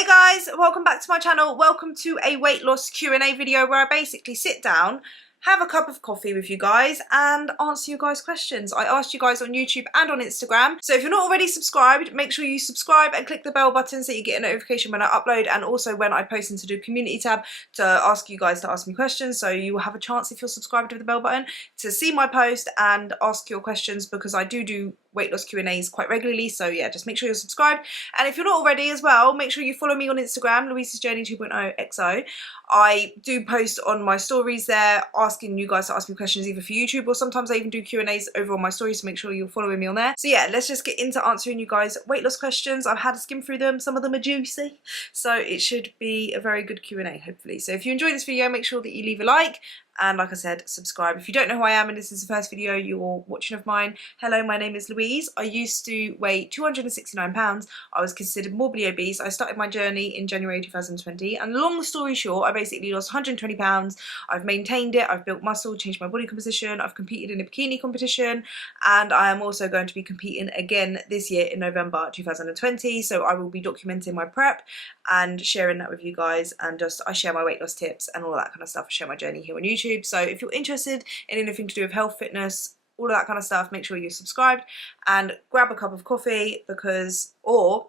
Hey guys, welcome back to my channel. Welcome to a weight loss Q&A video where I basically sit down, have a cup of coffee with you guys and answer you guys questions. I asked you guys on YouTube and on Instagram. So if you're not already subscribed, make sure you subscribe and click the bell button so you get a notification when I upload and also when I post into the community tab to ask you guys to ask me questions. So you will have a chance if you're subscribed with the bell button to see my post and ask your questions because I do weight loss Q&As quite regularly, so yeah, just make sure you're subscribed. And if you're not already as well, make sure you follow me on Instagram, Louise's Journey 2.0 XO. I do post on my stories there asking you guys to ask me questions either for YouTube or sometimes I even do Q&As over on my stories, so make sure you're following me on there. So yeah, let's just get into answering you guys weight loss questions. I've had a skim through them, some of them are juicy, so it should be a very good Q&A hopefully. So if you enjoyed this video, make sure that you leave a like. And like I said, subscribe. If you don't know who I am and this is the first video you're watching of mine, hello, my name is Louise. I used to weigh 269 pounds. I was considered morbidly obese. I started my journey in January 2020. And long story short, I basically lost 120 pounds. I've maintained it. I've built muscle, changed my body composition. I've competed in a bikini competition. And I am also going to be competing again this year in November 2020. So I will be documenting my prep and sharing that with you guys. And just I share my weight loss tips and all that kind of stuff. I share my journey here on YouTube. So if you're interested in anything to do with health, fitness, all of that kind of stuff, make sure you're subscribed and grab a cup of coffee because, or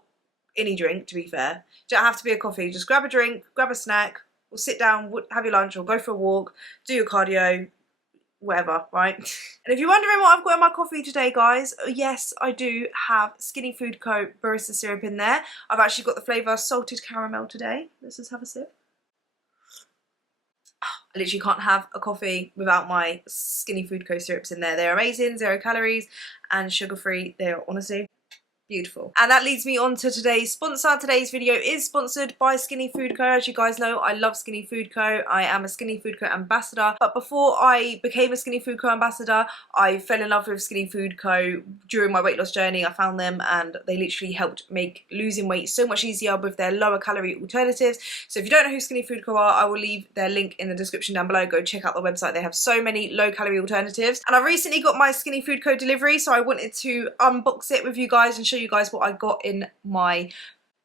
any drink to be fair, you don't have to be a coffee, just grab a drink, grab a snack, or sit down, have your lunch or go for a walk, do your cardio, whatever, right? And if you're wondering what I've got in my coffee today, guys, yes, I do have Skinny Food Co. barista syrup in there. I've actually got the flavour salted caramel today. Let's just have a sip. I literally can't have a coffee without my Skinny Food Co. syrups in there. They're amazing, 0 calories and sugar-free. They're honestly beautiful. And that leads me on to today's sponsor. Today's video is sponsored by Skinny Food Co. As you guys know, I love Skinny Food Co. I am a Skinny Food Co. ambassador. But before I became a Skinny Food Co. ambassador, I fell in love with Skinny Food Co. during my weight loss journey. I found them and they literally helped make losing weight so much easier with their lower calorie alternatives. So if you don't know who Skinny Food Co. are, I will leave their link in the description down below. Go check out the website. They have so many low calorie alternatives. And I recently got my Skinny Food Co. delivery, so I wanted to unbox it with you guys and show you guys what I got in my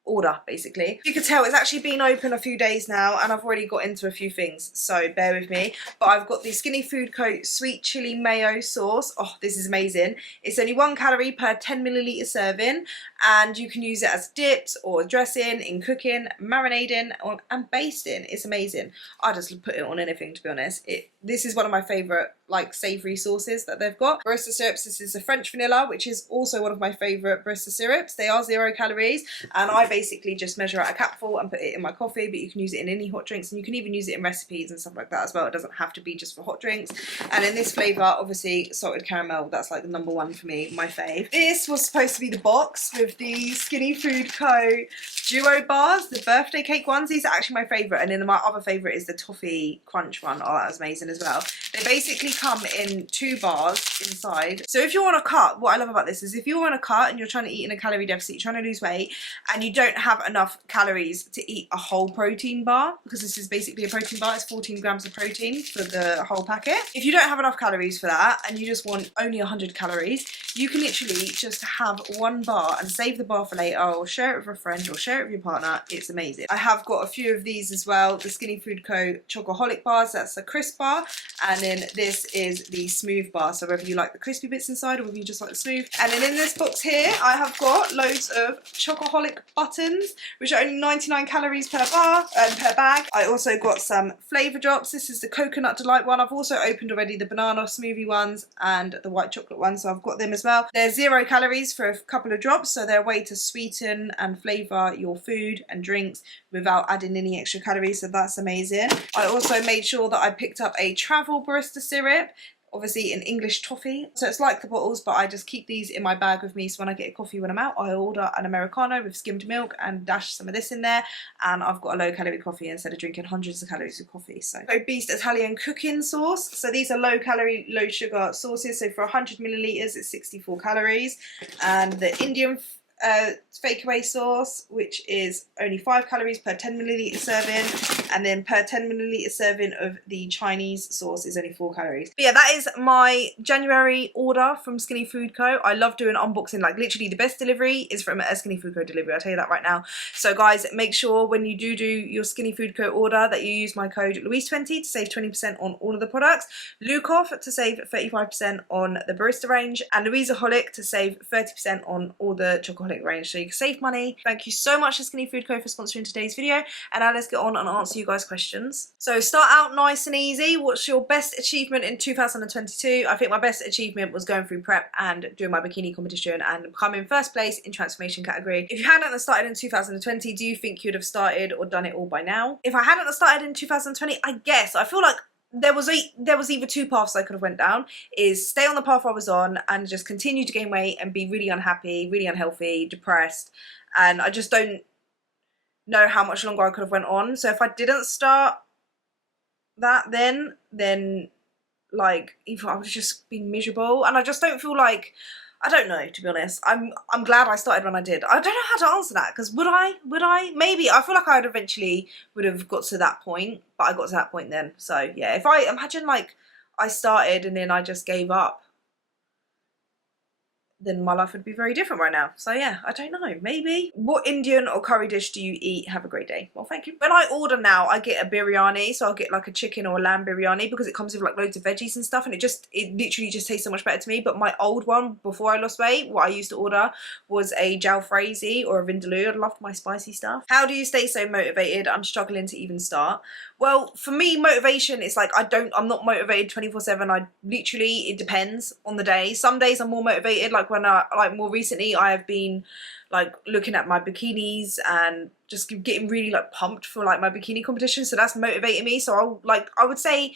order basically. You can tell it's actually been open a few days now and I've already got into a few things, so bear with me. But I've got the Skinny Food Co. sweet chili mayo sauce. Oh, this is amazing. It's only 1 calorie per 10 milliliter serving and you can use it as dips or dressing, in cooking, marinating and basting. It's amazing. I just put it on anything, to be honest. This is one of my favourite like savoury sauces that they've got. Barista syrups, this is a French vanilla, which is also one of my favourite barista syrups. They are 0 calories and I basically just measure out a capful and put it in my coffee, but you can use it in any hot drinks and you can even use it in recipes and stuff like that as well. It doesn't have to be just for hot drinks. And in this flavour, obviously salted caramel, that's like the #1 for me, my fave. This was supposed to be the box with the Skinny Food Co. duo bars, the birthday cake ones. These are actually my favourite, and then my other favourite is the toffee crunch one. Oh, that was amazing as well. They basically come in 2 bars inside. So if you're on a cut, what I love about this is if you're on a cut and you're trying to eat in a calorie deficit, you're trying to lose weight and you don't have enough calories to eat a whole protein bar, because this is basically a protein bar, it's 14 grams of protein for the whole packet. If you don't have enough calories for that and you just want only 100 calories, you can literally just have 1 bar and save the bar for later, or share it with a friend or share it with your partner. It's amazing. I have got a few of these as well, the Skinny Food Co. Chocoholic bars, that's a crisp bar, and then this is the smooth bar, so whether you like the crispy bits inside or whether you just like the smooth. And then in this box here I have got loads of Chocoholic buttons, which are only 99 calories per bar per bag. I also got some flavour drops. This is the Coconut Delight one. I've also opened already the banana smoothie ones and the white chocolate ones, so I've got them as well. They're 0 calories for a couple of drops, so they're a way to sweeten and flavour your food and drinks without adding any extra calories, so that's amazing. I also made sure that I picked up a travel barista syrup, obviously in English toffee, so it's like the bottles, but I just keep these in my bag with me, so when I get a coffee when I'm out, I order an Americano with skimmed milk and dash some of this in there, and I've got a low calorie coffee instead of drinking hundreds of calories of coffee. So Beast Italian cooking sauce, so these are low calorie, low sugar sauces, so for 100 milliliters it's 64 calories, and the Indian fakeaway sauce, which is only 5 calories per 10 milliliter serving, and then per 10 milliliter serving of the Chinese sauce is only 4 calories. But yeah, that is my January order from Skinny Food Co. I love doing unboxing, like literally the best delivery is from a Skinny Food Co delivery, I'll tell you that right now. So guys, make sure when you do your Skinny Food Co order that you use my code LOUISE20 to save 20% on all of the products, LOUCOF to save 35% on the barista range, and LOUISEOHOLIC to save 30% on all the chocoholic range, so you can save money. Thank you so much to Skinny Food Co for sponsoring today's video, and now let's get on and answer you guys' questions. So start out nice and easy. What's your best achievement in 2022? I think my best achievement was going through prep and doing my bikini competition and becoming first place in transformation category. If you hadn't started in 2020, do you think you'd have started or done it all by now? If I hadn't started in 2020, I feel like there was either 2 paths I could have went down, is stay on the path I was on and just continue to gain weight and be really unhappy, really unhealthy, depressed, and I just don't know how much longer I could have went on. So if I didn't start that then like either I was just being miserable, and I just don't feel like, I don't know, to be honest. I'm glad I started when I did. I don't know how to answer that, because would I? Maybe. I feel like I would have got to that point, but I got to that point then. So yeah, if I imagine like I started and then I just gave up, then my life would be very different right now. So yeah, I don't know, maybe. What Indian or curry dish do you eat? Have a great day. Well, thank you. When I order now, I get a biryani, so I'll get like a chicken or a lamb biryani because it comes with like loads of veggies and stuff, and it literally just tastes so much better to me. But my old one, before I lost weight, what I used to order was a jalfrezi or a vindaloo. I loved my spicy stuff. How do you stay so motivated? I'm struggling to even start. Well, for me, motivation is like, I'm not motivated 24/7. I literally, it depends on the day. Some days I'm more motivated, like when more recently I have been like looking at my bikinis and just getting really like pumped for like my bikini competition. So that's motivating me. So I would say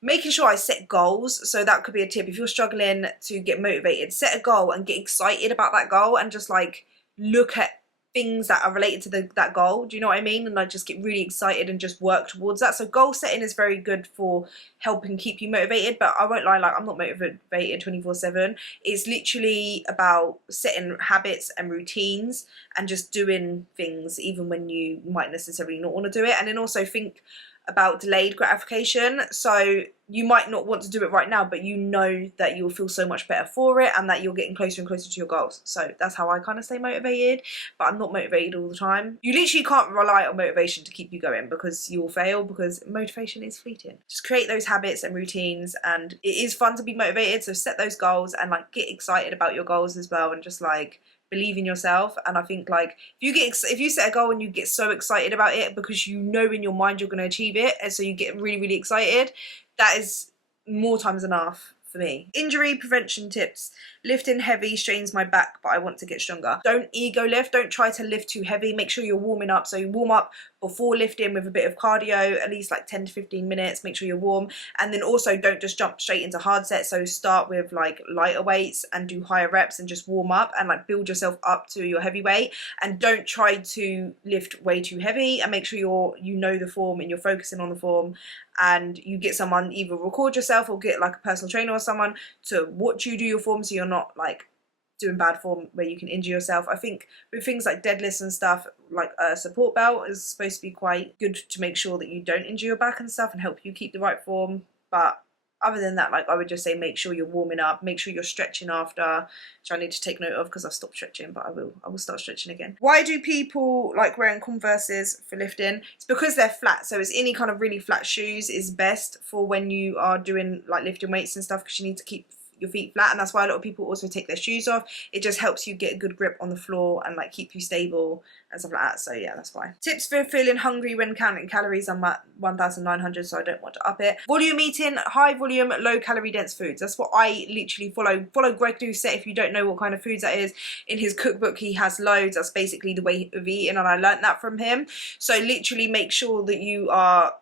making sure I set goals. So that could be a tip. If you're struggling to get motivated, set a goal and get excited about that goal and just like look at things that are related to that goal. Do you know what I mean? And I just get really excited and just work towards that. So goal setting is very good for helping keep you motivated, but I won't lie, like I'm not motivated 24/7. It's literally about setting habits and routines and just doing things even when you might necessarily not want to do it. And then also think about delayed gratification. So you might not want to do it right now, but you know that you'll feel so much better for it and that you're getting closer and closer to your goals. So that's how I kind of stay motivated, but I'm not motivated all the time. You literally can't rely on motivation to keep you going because you'll fail, because motivation is fleeting. Just create those habits and routines, and it is fun to be motivated. So set those goals and like get excited about your goals as well, and just like believe in yourself. And I think like if you set a goal and you get so excited about it because you know in your mind you're going to achieve it, and so you get really, really excited, that is more times enough for me. Injury prevention tips. Lifting heavy strains my back, but I want to get stronger. Don't ego lift. Don't try to lift too heavy. Make sure you're warming up. So you warm up before lifting with a bit of cardio, at least like 10 to 15 minutes. Make sure you're warm. And then also don't just jump straight into hard sets. So start with like lighter weights and do higher reps and just warm up and like build yourself up to your heavy weight. And don't try to lift way too heavy, and make sure you know the form and you're focusing on the form, and you get someone, either record yourself or get like a personal trainer or someone to watch you do your form, so you're not like doing bad form where you can injure yourself. I think with things like deadlifts and stuff, like a support belt is supposed to be quite good to make sure that you don't injure your back and stuff and help you keep the right form. But other than that, like I would just say make sure you're warming up, make sure you're stretching after, which I need to take note of because I've stopped stretching, but I will start stretching again. Why do people like wearing Converses for lifting? It's because they're flat. So it's any kind of really flat shoes is best for when you are doing like lifting weights and stuff, because you need to keep your feet flat, and that's why a lot of people also take their shoes off. It just helps you get a good grip on the floor and like keep you stable and stuff like that. So yeah, that's why. Tips for feeling hungry when counting calories. I'm at 1,900, so I don't want to up it. Volume eating, high volume, low calorie dense foods. That's what I literally follow Greg Doucette. If you don't know what kind of foods that is, in his cookbook he has loads. That's basically the way of eating, and I learned that from him. So literally make sure that you are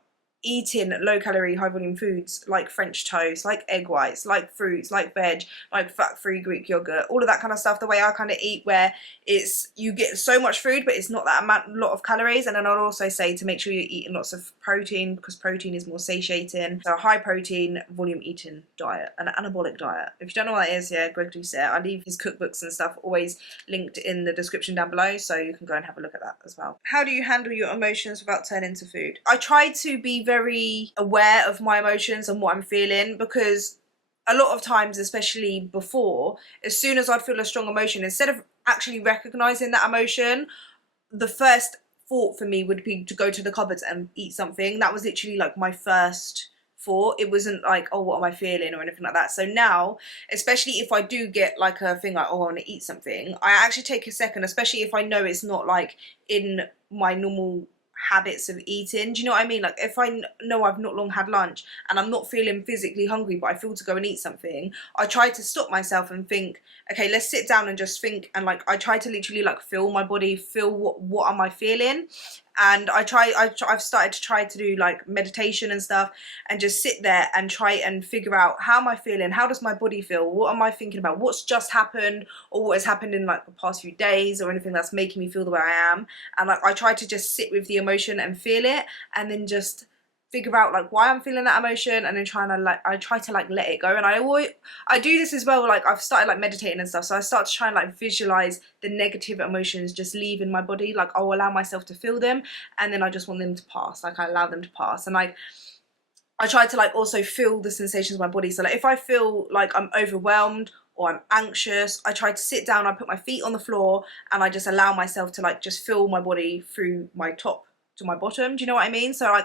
eating low calorie, high volume foods like French toast, like egg whites, like fruits, like veg, like fat free Greek yogurt, all of that kind of stuff, the way I kind of eat, where it's, you get so much food but it's not that lot of calories. And then I'd also say to make sure you're eating lots of protein, because protein is more satiating. So a high protein, volume eating diet, an anabolic diet. If you don't know what that is, yeah, Greg Doucette, I leave his cookbooks and stuff always linked in the description down below, so you can go and have a look at that as well. How do you handle your emotions without turning to food? I try to be very aware of my emotions and what I'm feeling, because a lot of times, especially before, as soon as I'd feel a strong emotion, instead of actually recognizing that emotion, the first thought for me would be to go to the cupboards and eat something. That was literally like my first thought. It wasn't like, oh, what am I feeling or anything like that. So now, especially if I do get like a thing like, oh, I want to eat something, I actually take a second, especially if I know it's not like in my normal habits of eating. Do you know what I mean? Like if I know I've not long had lunch and I'm not feeling physically hungry but I feel to go and eat something, I try to stop myself and think, okay, let's sit down and just think. And like I try to literally like feel my body, feel what am I feeling. And I've started to try to do like meditation and stuff, and just sit there and try and figure out, how am I feeling? How does my body feel? What am I thinking about? What's just happened, or what has happened in like the past few days, or anything that's making me feel the way I am? And like I try to just sit with the emotion and feel it, and then just figure out like why I'm feeling that emotion, and then I try to like let it go. And I do this as well, like I've started like meditating and stuff, so I start to try and like visualize the negative emotions just leaving my body. Like I'll allow myself to feel them, and then I just want them to pass. Like I allow them to pass, and like I try to like also feel the sensations of my body. So like if I feel like I'm overwhelmed or I'm anxious, I try to sit down, I put my feet on the floor, and I just allow myself to like just feel my body through my top to my bottom. Do you know what I mean? So like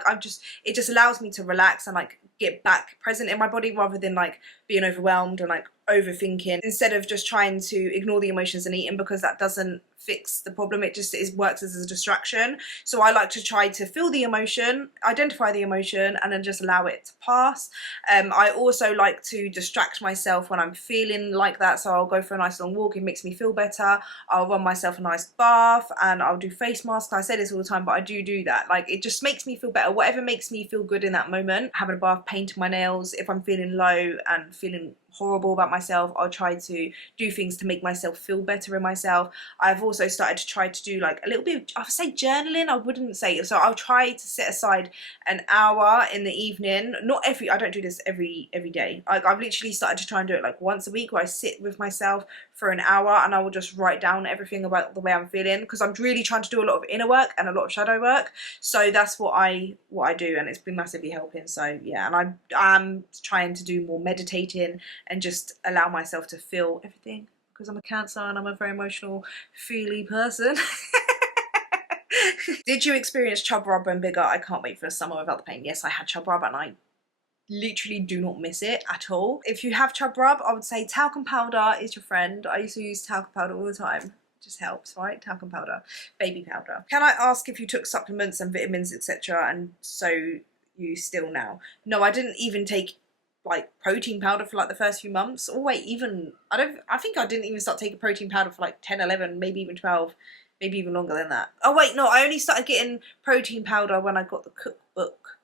it just allows me to relax and like get back present in my body, rather than like being overwhelmed and like overthinking, instead of just trying to ignore the emotions and eating, because that doesn't fix the problem. It just works as a distraction. So I like to try to feel the emotion, identify the emotion, and then just allow it to pass. I also like to distract myself when I'm feeling like that. So I'll go for a nice long walk, it makes me feel better. I'll run myself a nice bath, and I'll do face masks. I say this all the time, but I do that. Like it just makes me feel better. Whatever makes me feel good in that moment. Having a bath, painting my nails. If I'm feeling low and feeling horrible about myself, I'll try to do things to make myself feel better in myself. I've also started to try to do like a little bit of, I would say journaling, I wouldn't say, so I'll try to set aside an hour in the evening. I don't do this every day. I've literally started to try and do it like once a week, where I sit with myself for an hour and I will just write down everything about the way I'm feeling, because I'm really trying to do a lot of inner work and a lot of shadow work. So that's what I do, and it's been massively helping. So yeah, and I'm trying to do more meditating and just allow myself to feel everything, because I'm a Cancer and I'm a very emotional, feely person. Did you experience chub rub when bigger? I can't wait for summer without the pain. Yes, I had chub rub and I literally do not miss it at all. If you have chub rub, I would say talcum powder is your friend. I used to use talcum powder all the time. It just helps, right? Talcum powder, baby powder. Can I ask if you took supplements and vitamins, etc., and so you still now? No, I didn't even take like protein powder for like the first few months. Oh wait, I think I didn't even start taking protein powder for like 10, 11, maybe even 12, maybe even longer than that. Oh wait, no, I only started getting protein powder when I got the cookbook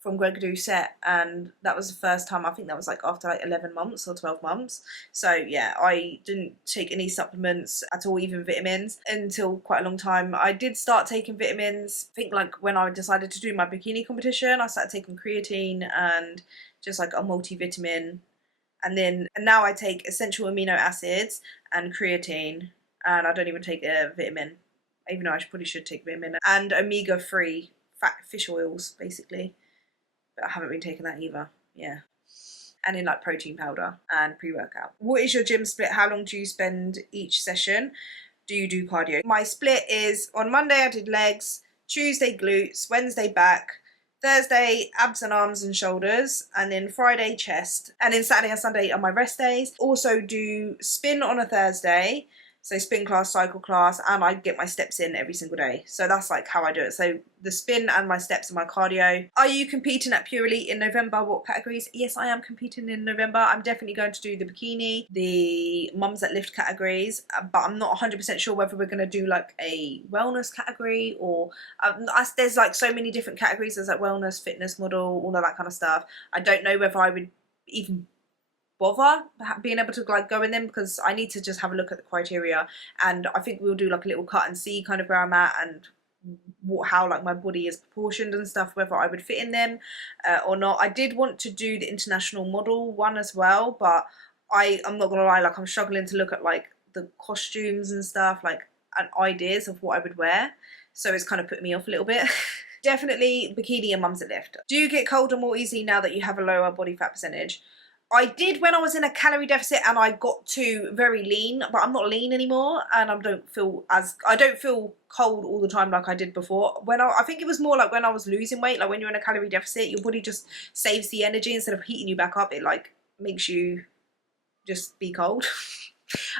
from Greg Doucette, and that was the first time. I think that was like after like 11 months or 12 months. So yeah, I didn't take any supplements at all, even vitamins, until quite a long time. I did start taking vitamins, I think like when I decided to do my bikini competition. I started taking creatine and just like a multivitamin, and now I take essential amino acids and creatine, and I don't even take a vitamin, even though I probably should take vitamin, and omega-3 fat fish oils basically. But I haven't been taking that either. Yeah. And in like protein powder and pre-workout. What is your gym split? How long do you spend each session? Do you do cardio? My split is, on Monday I did legs, Tuesday glutes, Wednesday back, Thursday abs and arms and shoulders, and then Friday chest, and then Saturday and Sunday are my rest days. Also do spin on a Thursday, So spin class, cycle class, and I get my steps in every single day. So that's like how I do it. So the spin and my steps are my cardio. Are you competing at Pure Elite in November? What categories? Yes, I am competing in November. I'm definitely going to do the bikini, the mums that lift categories, but I'm not 100% sure whether we're going to do like a wellness category or there's like so many different categories. There's like wellness, fitness, model, all of that kind of stuff. I don't know whether I would even bother being able to like go in them, because I need to just have a look at the criteria, and I think we'll do like a little cut and see kind of where I'm at and how like my body is proportioned and stuff, whether I would fit in them or not. I did want to do the international model one as well, but I'm not gonna lie, like I'm struggling to look at like the costumes and stuff, like, and ideas of what I would wear, so it's kind of put me off a little bit. Definitely bikini and mums that lift. Do you get colder more easily now that you have a lower body fat percentage? I did when I was in a calorie deficit and I got to very lean, but I'm not lean anymore, and I don't feel cold all the time like I did before. I think it was more like when I was losing weight, like when you're in a calorie deficit, your body just saves the energy instead of heating you back up. It like makes you just be cold.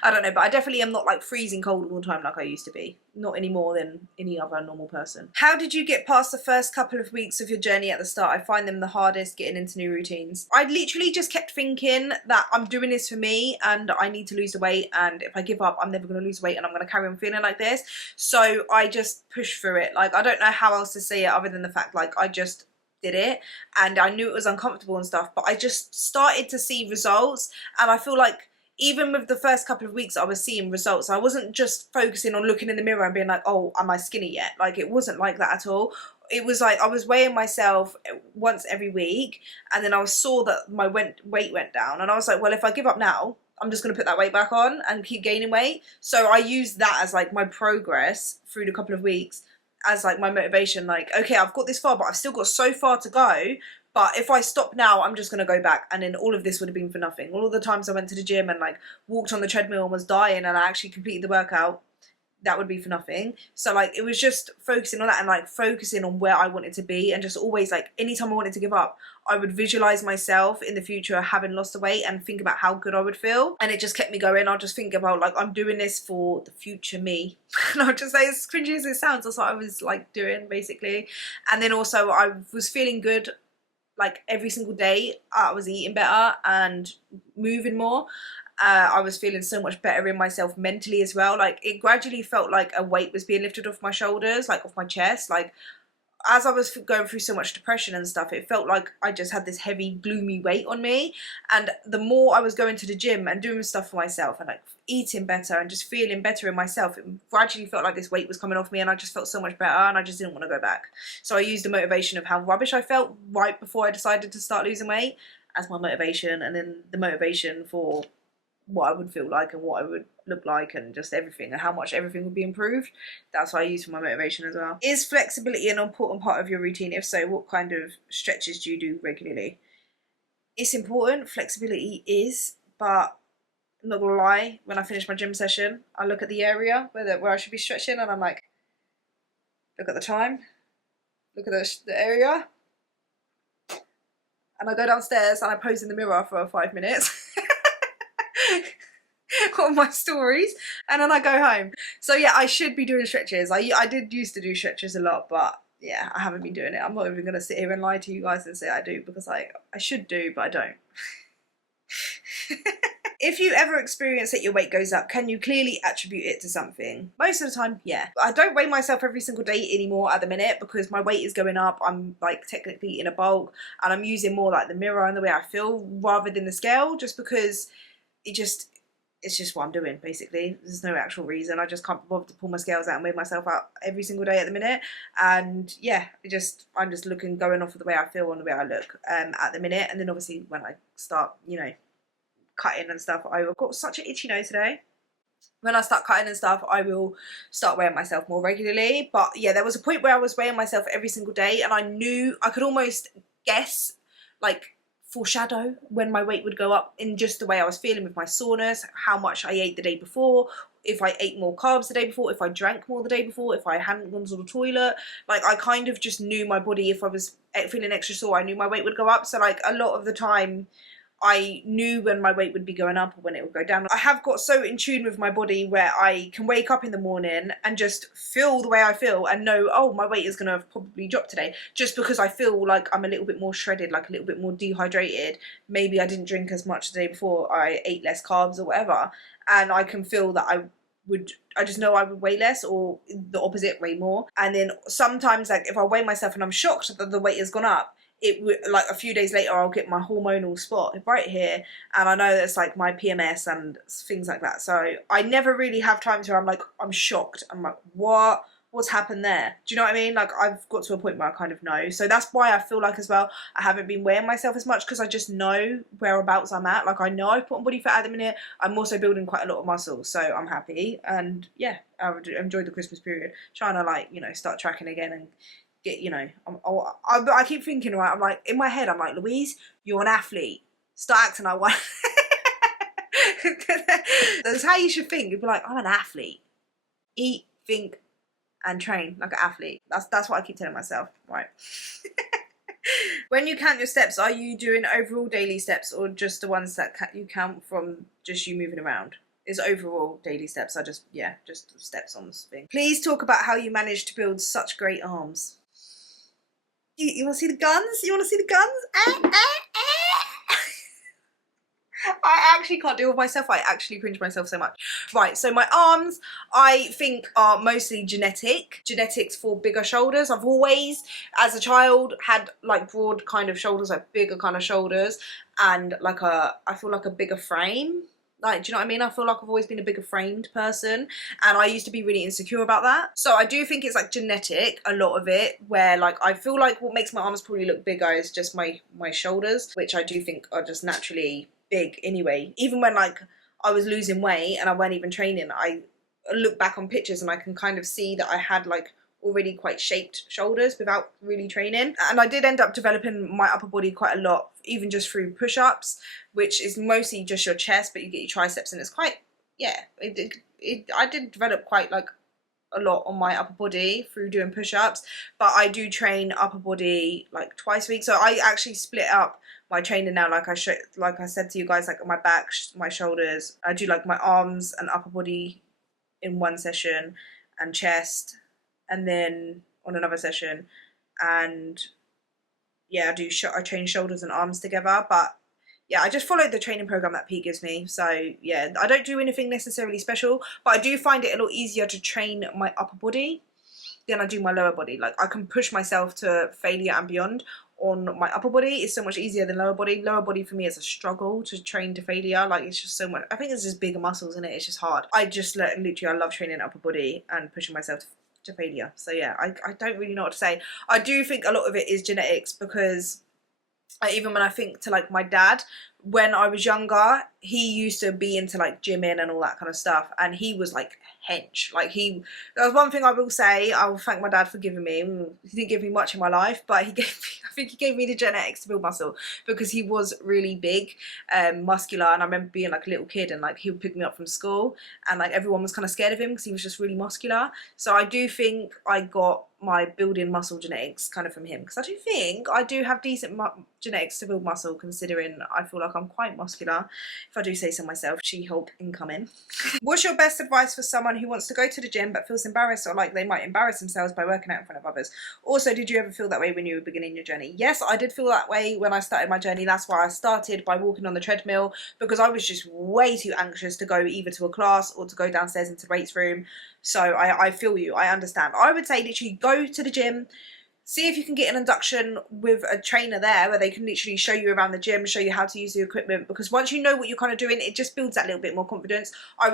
I don't know, but I definitely am not like freezing cold all the time like I used to be. Not any more than any other normal person. How did you get past the first couple of weeks of your journey at the start? I find them the hardest, getting into new routines. I literally just kept thinking that I'm doing this for me and I need to lose the weight, and if I give up, I'm never going to lose weight and I'm going to carry on feeling like this. So I just pushed through it. Like, I don't know how else to say it other than the fact like I just did it, and I knew it was uncomfortable and stuff, but I just started to see results, and I feel like even with the first couple of weeks I was seeing results. I wasn't just focusing on looking in the mirror and being like, oh, am I skinny yet? Like, it wasn't like that at all. It was like I was weighing myself once every week, and then I saw that my weight went down, and I was like, well, if I give up now, I'm just going to put that weight back on and keep gaining weight. So I used that as like my progress through the couple of weeks as like my motivation. Like, okay, I've got this far, but I've still got so far to go. But if I stop now, I'm just going to go back, and then all of this would have been for nothing. All of the times I went to the gym and like walked on the treadmill and was dying and I actually completed the workout, that would be for nothing. So like it was just focusing on that and like focusing on where I wanted to be, and just always like anytime I wanted to give up, I would visualize myself in the future having lost the weight and think about how good I would feel, and it just kept me going. I'll just think about like, I'm doing this for the future me. And I'll just say, as cringy as it sounds, that's what I was like doing basically. And then also I was feeling good. Like every single day I was eating better and moving more. I was feeling so much better in myself mentally as well. Like, it gradually felt like a weight was being lifted off my shoulders, like off my chest. Like, as I was going through so much depression and stuff, it felt like I just had this heavy, gloomy weight on me. And the more I was going to the gym and doing stuff for myself and like eating better and just feeling better in myself, it gradually felt like this weight was coming off me, and I just felt so much better, and I just didn't want to go back. So I used the motivation of how rubbish I felt right before I decided to start losing weight as my motivation, and then the motivation for what I would feel like and what I would look like and just everything, and how much everything would be improved. That's what I use for my motivation as well. Is flexibility an important part of your routine? If so, what kind of stretches do you do regularly? It's important, flexibility is, but I'm not gonna lie, when I finish my gym session, I look at the area where I should be stretching, and I'm like, look at the time, look at the area, and I go downstairs and I pose in the mirror for 5 minutes on my stories, and then I go home. So yeah, I should be doing stretches. I did used to do stretches a lot, but yeah, I haven't been doing it. I'm not even gonna sit here and lie to you guys and say I do, because I should do, but I don't. If you ever experience that your weight goes up, can you clearly attribute it to something? Most of the time, yeah. I don't weigh myself every single day anymore at the minute, because my weight is going up. I'm like technically in a bulk, and I'm using more like the mirror and the way I feel rather than the scale, just because it's just what I'm doing basically. There's no actual reason. I just can't bother to pull my scales out and weigh myself out every single day at the minute. And yeah, I'm just going off of the way I feel and the way I look at the minute. And then obviously when I start, you know, cutting and stuff, I've got such an itchy nose today. When I start cutting and stuff, I will start weighing myself more regularly. But yeah, there was a point where I was weighing myself every single day, and I knew, I could almost guess, like foreshadow when my weight would go up, in just the way I was feeling with my soreness, how much I ate the day before, if I ate more carbs the day before, if I drank more the day before, if I hadn't gone to the toilet. Like, I kind of just knew my body. If I was feeling extra sore, I knew my weight would go up. So like a lot of the time I knew when my weight would be going up or when it would go down. I have got so in tune with my body where I can wake up in the morning and just feel the way I feel and know, oh, my weight is going to probably drop today, just because I feel like I'm a little bit more shredded, like a little bit more dehydrated. Maybe I didn't drink as much the day before, I ate less carbs or whatever, and I can feel that I just know I would weigh less, or the opposite, weigh more. And then sometimes, like, if I weigh myself and I'm shocked that the weight has gone up, it would, like, a few days later I'll get my hormonal spot right here, and I know that's like my PMS and things like that. So I never really have times where I'm like, I'm shocked, I'm like, what's happened there? Do you know what I mean? Like, I've got to a point where I kind of know. So that's why I feel like as well I haven't been weighing myself as much, because I just know whereabouts I'm at. Like, I know I've put on body fat at the minute. I'm also building quite a lot of muscle, so I'm happy. And yeah, I would enjoy the Christmas period, trying to, like, you know, start tracking again and get, you know, I keep thinking, right, I'm like, in my head, I'm like, Louise, you're an athlete. Start acting like one. That's how you should think. You'd be like, I'm an athlete. Eat, think, and train like an athlete. That's what I keep telling myself, right? When you count your steps, are you doing overall daily steps or just the ones that you count from just you moving around? Is overall daily steps. I just, yeah, just steps on this thing. Please talk about how you managed to build such great arms. You want to see the guns? You want to see the guns? I actually can't deal with myself. I actually cringe myself so much. Right, so my arms, I think, are mostly genetics for bigger shoulders. I've always, as a child, had like broad kind of shoulders, like bigger kind of shoulders, and like I feel like a bigger frame. Like, do you know what I mean? I feel like I've always been a bigger framed person, and I used to be really insecure about that. So I do think it's like genetic, a lot of it, where like I feel like what makes my arms probably look bigger is just my shoulders, which I do think are just naturally big anyway. Even when like I was losing weight and I weren't even training, I look back on pictures and I can kind of see that I had like already quite shaped shoulders without really training. And I did end up developing my upper body quite a lot, even just through push-ups, which is mostly just your chest, but you get your triceps, and it's quite, yeah, I did develop quite like a lot on my upper body through doing push-ups. But I do train upper body like twice a week, so I actually split up my training now, like I said to you guys, like my back, my shoulders. I do like my arms and upper body in one session, and chest, and then on another session. And yeah, I train shoulders and arms together. But yeah, I just followed the training program that Pete gives me. So yeah, I don't do anything necessarily special, but I do find it a lot easier to train my upper body than I do my lower body. Like, I can push myself to failure and beyond on my upper body. It's so much easier than lower body. Lower body for me is a struggle to train to failure. Like, it's just so much, I think it's just bigger muscles in it. It's just hard. I just literally, I love training upper body and pushing myself to failure. So yeah, I don't really know what to say. I do think a lot of it is genetics, because even when I think to like my dad, when I was younger, he used to be into like gymming and all that kind of stuff, and he was like hench. Like, that was one thing I will say. I will thank my dad for giving me. He didn't give me much in my life, but he gave me, I think he gave me the genetics to build muscle, because he was really big, muscular. And I remember being like a little kid, and like he would pick me up from school, and like everyone was kind of scared of him because he was just really muscular. So I do think I got my building muscle genetics kind of from him, because I do think I do have decent genetics to build muscle, considering I feel like I'm quite muscular, if I do say so myself. She-Hulk incoming. What's your best advice for someone who wants to go to the gym but feels embarrassed, or like they might embarrass themselves by working out in front of others? Also, did you ever feel that way when you were beginning your journey? Yes, I did feel that way when I started my journey. That's why I started by walking on the treadmill, because I was just way too anxious to go either to a class or to go downstairs into the weights room. So I feel you, I understand. I would say literally go to the gym, see if you can get an induction with a trainer there, where they can literally show you around the gym, show you how to use the equipment, because once you know what you're kind of doing, it just builds that little bit more confidence. I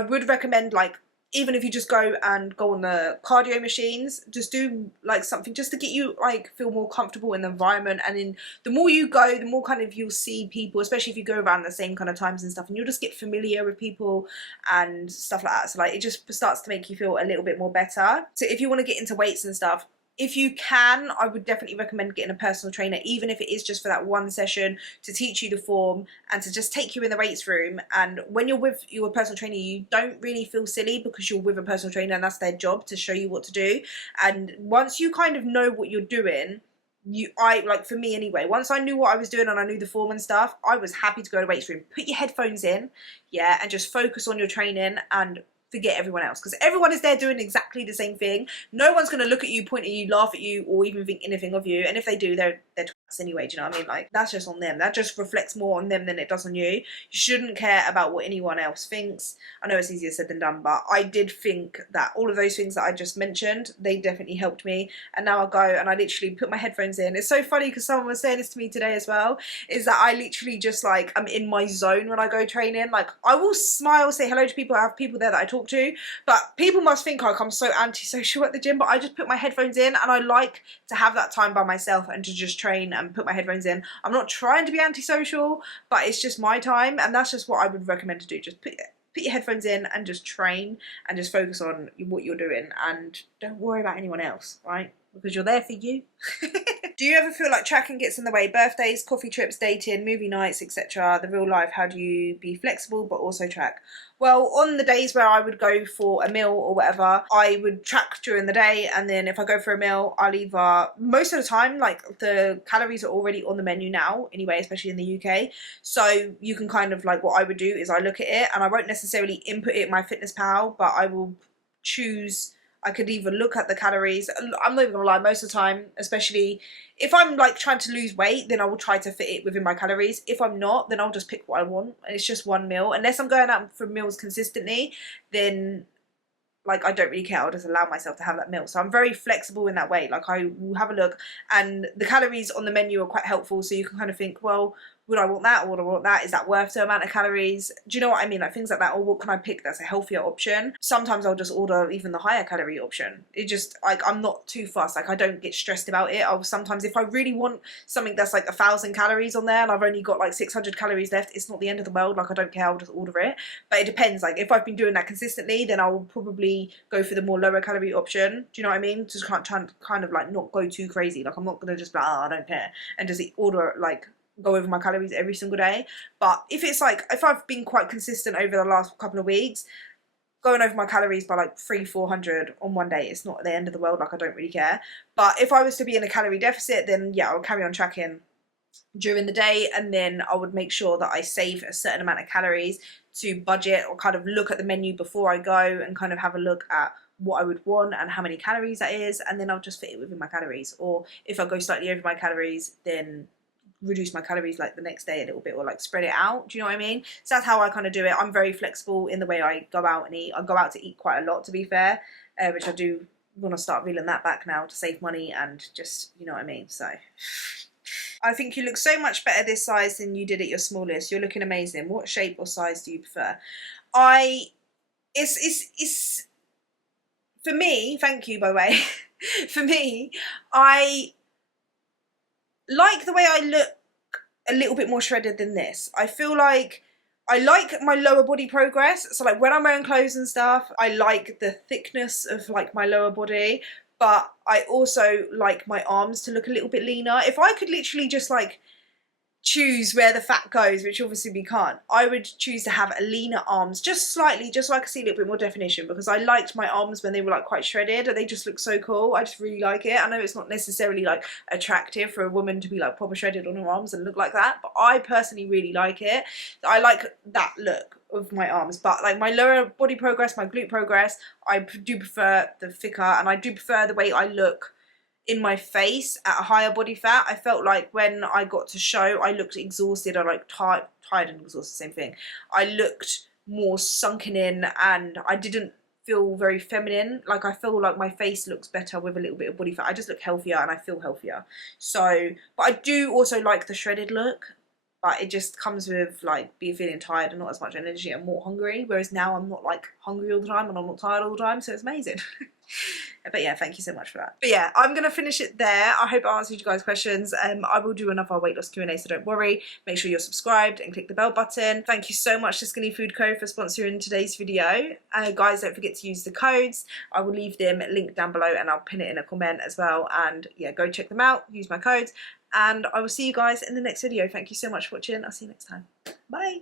would recommend, like, even if you just go on the cardio machines, just do like something just to get you like feel more comfortable in the environment. And then the more you go, the more kind of you'll see people, especially if you go around the same kind of times and stuff, and you'll just get familiar with people and stuff like that. So like, it just starts to make you feel a little bit more better. So if you want to get into weights and stuff, if you can, I would definitely recommend getting a personal trainer, even if it is just for that one session, to teach you the form and to just take you in the weights room. And when you're with your personal trainer, you don't really feel silly, because you're with a personal trainer and that's their job to show you what to do. And once you kind of know what you're doing, for me anyway, once I knew what I was doing and I knew the form and stuff, I was happy to go to weights room. Put your headphones in, yeah, and just focus on your training and forget everyone else, because everyone is there doing exactly the same thing. No one's going to look at you, point at you, laugh at you, or even think anything of you, and if they do, they're twats anyway. Do you know what I mean? Like, that's just on them. That just reflects more on them than it does on you. You shouldn't care about what anyone else thinks. I know it's easier said than done, but I did think that all of those things that I just mentioned, they definitely helped me. And now I go and I literally put my headphones in. It's so funny because someone was saying this to me today as well, is that I literally just, like, I'm in my zone when I go training. Like, I will smile, say hello to people, I have people there that I talk to, but people must think like I'm so antisocial at the gym, but I just put my headphones in and I like to have that time by myself and to just train and put my headphones in. I'm not trying to be antisocial, but it's just my time, and that's just what I would recommend to do. Just put your headphones in and just train and just focus on what you're doing and don't worry about anyone else, right? Because you're there for you. Do you ever feel like tracking gets in the way? Birthdays, coffee trips, dating, movie nights, etc. The real life, how do you be flexible but also track? Well, on the days where I would go for a meal or whatever, I would track during the day, and then if I go for a meal, I'll either, most of the time, like, the calories are already on the menu now anyway, especially in the UK, so you can kind of, like, what I would do is I look at it and I won't necessarily input it in my FitnessPal, but I will choose, I could even look at the calories. I'm not even gonna lie, most of the time, especially if I'm like trying to lose weight, then I will try to fit it within my calories. If I'm not, then I'll just pick what I want, and it's just one meal. Unless I'm going out for meals consistently, then like I don't really care, I'll just allow myself to have that meal. So I'm very flexible in that way. Like, I will have a look, and the calories on the menu are quite helpful, so you can kind of think, well, would I want that or would I want that? Is that worth the amount of calories? Do you know what I mean? Like, things like that. Or what can I pick that's a healthier option? Sometimes I'll just order even the higher calorie option. It just, like, I'm not too fussed. Like, I don't get stressed about it. I'll sometimes, if I really want something that's like 1,000 calories on there and I've only got like 600 calories left, it's not the end of the world. Like, I don't care, I'll just order it. But it depends. Like, if I've been doing that consistently, then I'll probably go for the more lower calorie option. Do you know what I mean? Just kind of like not go too crazy. Like, I'm not gonna just be like, oh, I don't care, and just order, like, go over my calories every single day. But if it's like, if I've been quite consistent over the last couple of weeks, going over my calories by like 300-400 on one day, it's not the end of the world. Like, I don't really care. But if I was to be in a calorie deficit, then yeah, I'll carry on tracking during the day, and then I would make sure that I save a certain amount of calories to budget, or kind of look at the menu before I go and kind of have a look at what I would want and how many calories that is, and then I'll just fit it within my calories. Or if I go slightly over my calories, then reduce my calories like the next day a little bit, or like spread it out. Do you know what I mean? So that's how I kind of do it. I'm very flexible in the way I go out and eat. I go out to eat quite a lot, to be fair, which I do want to start reeling that back now to save money and just, you know what I mean? So I think you look so much better this size than you did at your smallest. You're looking amazing. What shape or size do you prefer? It's for me, thank you by the way. For me, I like the way I look a little bit more shredded than this. I feel like I like my lower body progress. So like when I'm wearing clothes and stuff, I like the thickness of like my lower body, but I also like my arms to look a little bit leaner. If I could literally just like choose where the fat goes, which obviously we can't, I would choose to have a leaner arms, just slightly, just so I could see a little bit more definition, because I liked my arms when they were like quite shredded and they just look so cool. I just really like it. I know it's not necessarily like attractive for a woman to be like proper shredded on her arms and look like that, but I personally really like it. I like that look of my arms. But like my lower body progress, my glute progress, I do prefer the thicker, and I do prefer the way I look in my face at a higher body fat. I felt like when I got to show, I looked exhausted. I like tired and exhausted, same thing. I looked more sunken in, and I didn't feel very feminine. Like, I feel like my face looks better with a little bit of body fat. I just look healthier and I feel healthier. So, but I do also like the shredded look, but it just comes with like feeling tired and not as much energy and more hungry, whereas now I'm not like hungry all the time and I'm not tired all the time, so it's amazing. But yeah, thank you so much for that. But yeah, I'm gonna finish it there. I hope I answered you guys' questions. I will do another weight loss Q&A, so don't worry. Make sure you're subscribed and click the bell button. Thank you so much to Skinny Food Co for sponsoring today's video. Guys, don't forget to use the codes. I will leave them linked down below and I'll pin it in a comment as well. And yeah, go check them out, use my codes, and I will see you guys in the next video. Thank you so much for watching. I'll see you next time. Bye.